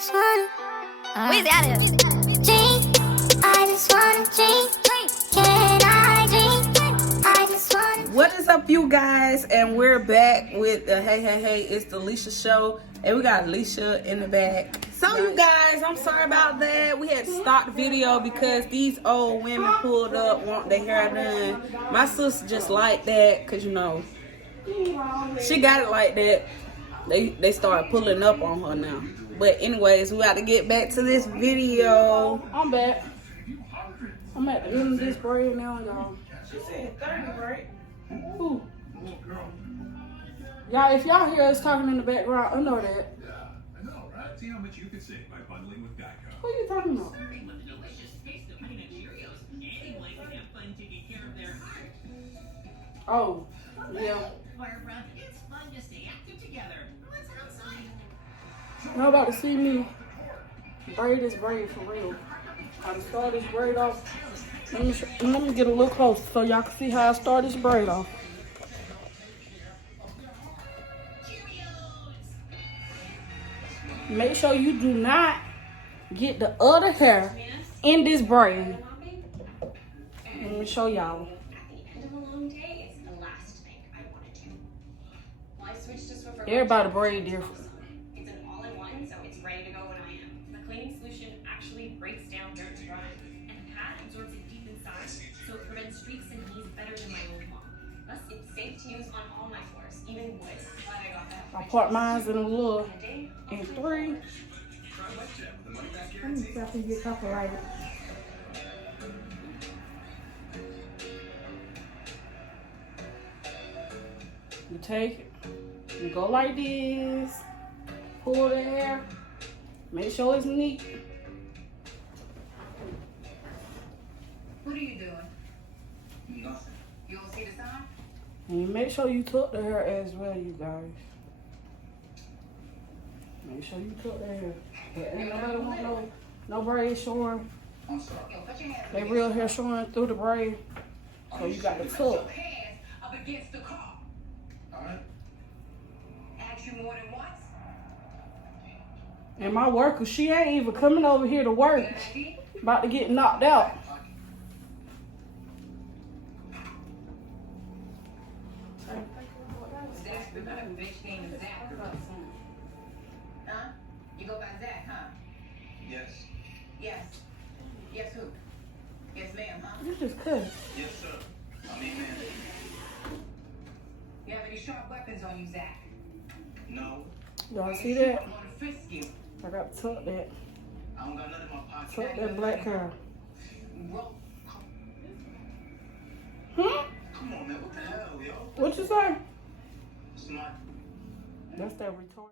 just wanna. Where's out of here? Drink. I just wanna drink. Can I drink? I just wanna. What is up, you guys? And we're back with the hey, it's the Alicia show. And we got Alicia in the back. So you guys, I'm sorry about that. We had to stop the video because these old women pulled up, want their hair done. My sister just like that, cause you know, she got it like that. They started pulling up on her now. But anyways, we got to get back to this video. I'm back. I'm at the end of this braid now, y'all. She said 30, right? Ooh. Y'all, if y'all hear us talking in the background, I know that. Yeah, I know, right? See how much you can save by bundling with Geico. Who are you talking about? Serving with the delicious taste of peanut Cheerios, anyone can have fun taking care of their heart. Oh, yeah. Firebrand, it's fun to stay active together. Let's head outside. Y'all about to see me braid this braid for real. I just start this braid off. Let me get a little closer so y'all can see how I start this braid off. Make sure you do not get the other hair in this braid. Let me show y'all. Everybody braid different. It's an all-in-one, so it's ready to go when I am. The cleaning solution actually breaks down dirt to dry, and the pad absorbs it deep inside, so it prevents streaks and knees better than my old mom. Thus, it's safe to use on all my floors, even wood. Glad I got that. I part mine in a little in 3. Let me see if I can get copyrighted. You take it, you go like this, pull the hair, make sure it's neat. What are you doing? Nothing. You don't see the sign? And you make sure you tuck the hair as well, you guys. Make sure you tuck the hair. But ain't nobody want no braid showing. I'm sorry. Yo, put your hands They real hair showing through the braid. So you got to tuck. hands up against the car. Alright. Ask you more than once. And my worker, she ain't even coming over here to work. About to get knocked out. Zach, the bitch name is Zach. Huh? You go by Zach, huh? Yes. Yes. Yes, who? Yes, ma'am, huh? You just cut. Yes, sir. I mean, man. You have any sharp weapons on you, Zach? No. Y'all see that? I'm gonna frisk you. I got to tuck that. I don't got nothing in my pocket. Tuck that black hair. Roll. Come on, man. What the hell, yo? What you say? It's not. That's that retard.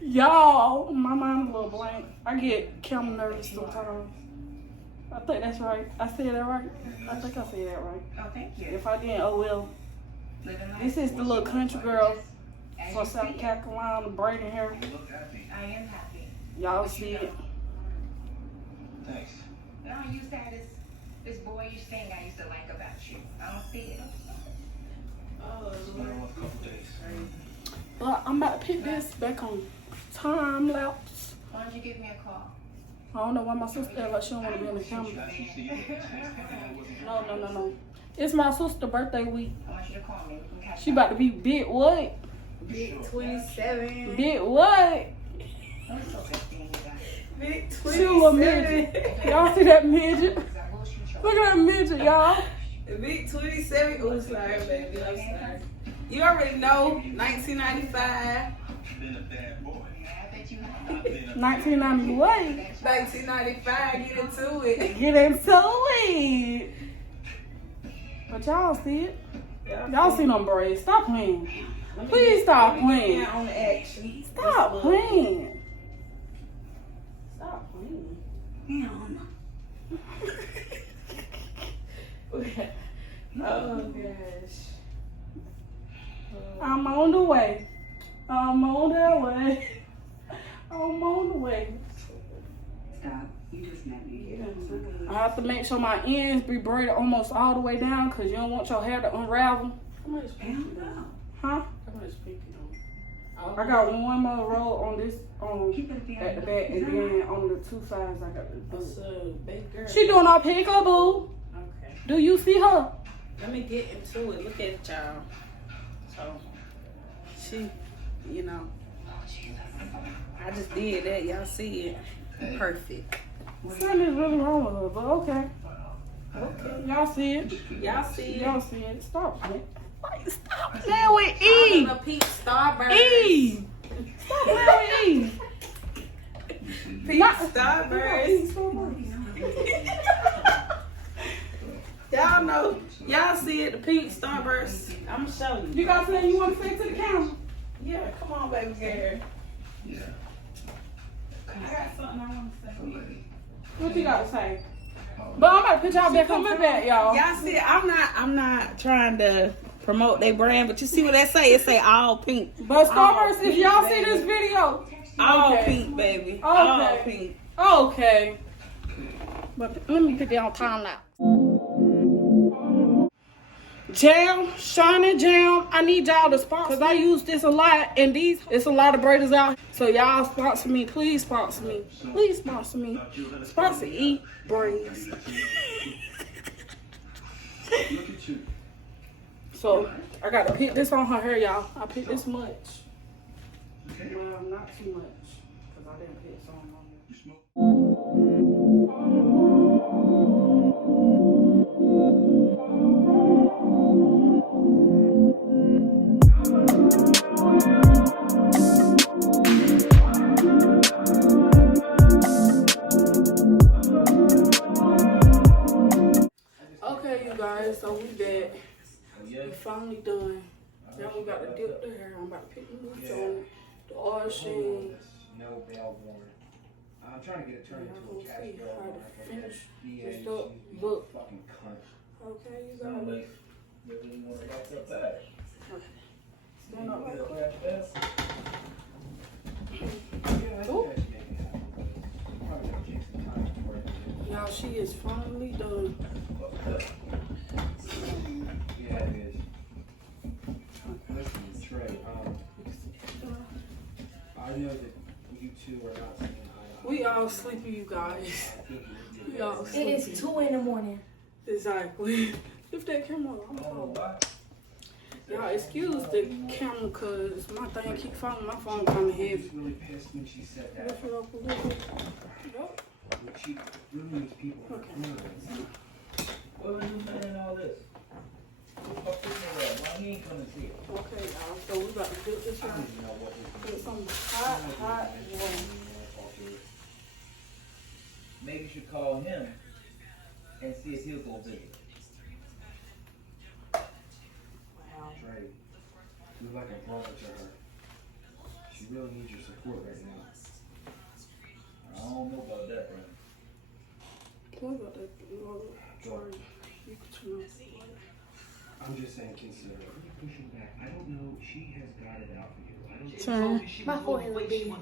Y'all, my mind's a little blank. I get camera nervous sometimes. I think that's right. I said that right? I think I said that right. Oh, thank you. If I didn't, oh well. Living life. This is the little country girl As from you South see it. Carolina braiding hair. You look happy. I am happy. Y'all see it. Thanks. No, I used to have this boyish thing I used to like about you. I don't see it. It's been a rough couple days. But I'm about to put this back on time lapse. Why don't you give me a call? I don't know why my sister act like she don't want to be in the camera. No. It's my sister's birthday week. I want you to call me. We can catch She up. about to be big what? Big 27. Big what? I'm so thirsty in you guys. Big She a little 27. midget. Y'all see that midget? I will shoot you. Look at that midget, y'all. Big 27. Oh, sorry, baby. I'm sorry. You already know, 1995. Been a bad boy. I bet you have. I've been a 1990 what? 1995. Get into it. Get into it. But y'all see it. Y'all see them braids. Stop playing. Please stop playing. On the action. Stop playing. Stop playing. Oh gosh. I'm on the way. I'm on the way. I'm on the way. Stop. I have to make sure my ends be braided almost all the way down because you don't want your hair to unravel. How much pinky down? Huh? How much pinky down? I got one more roll on this at the back, and then on the two sides I got the baby girl. She doing our peekaboo. Okay. Do you see her? Let me get into it. Look at it, y'all. So she, you know, I just did that. Y'all see it? Perfect. Something is really wrong with her, but okay. Okay, y'all see it? Y'all see it? Y'all see it? Stop it. Stop playing with E. The pink starburst. E. Stop playing with E. Pink starburst. Y'all know. Y'all see it? The pink starburst. I'm gonna show you. You got something you want to say to the camera? Yeah, come on, baby girl. I got something I want to say. What you got to say? But I'm about to put y'all back on my back, y'all. Y'all see it? I'm not trying to promote their brand, but you see what that say? It say all pink. But Starburst, if y'all see this video, all okay. pink, baby. Okay. All pink. Okay. But let me put that on time now. Jam, shinenjam. I need y'all to sponsor because I use this a lot, and it's a lot of braiders out. So y'all sponsor me, please sponsor me, please sponsor me. Sponsor E braids. So I got to pick this on her hair, y'all. I picked this much. Well, not too much because I didn't pick some on here. Okay, you guys, so we back. We finally done. Now we got to dip the hair. I'm about to pick the roots on the oil sheen. No bell worn. I'm trying to get it turned into a cash See bell. how to finish this up. Look. Fucking cunt. Okay, you got it. Stand up right quick. Ooh. Y'all, she is finally done. Yeah, it is. Listen, Trey, I know that you two are not saying hi. We all sleepy, you guys. We all sleepy. It is 2 in the morning. Exactly. Lift that camera up. I'm sorry. Y'all, excuse the camera because my thing keep falling. My phone kind of She heavy. was really pissed when she said that. Lift it up a little bit. Yup. She really needs people for Okay. What was you saying all this? Why he ain't coming to see it? Okay, y'all. So we about to dip this I out. don't even know what this Put some hot water. Maybe you should call him and see if he'll go visit. Wow. Trey, you're like a brother to her. She really needs your support right now. I don't know about that, bro. What about that? Sorry. You could turn off the light. I'm just saying, consider her. Pushing back. I don't know. She has got it out for you. I don't Turn. My forehead look big.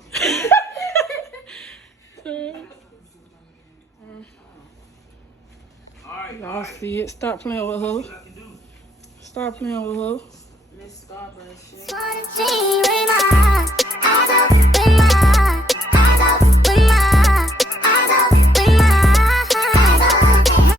Y'all see it. Stop playing with her. Stop playing with her. Miss Starburst. Wanna dream in my eyes. I know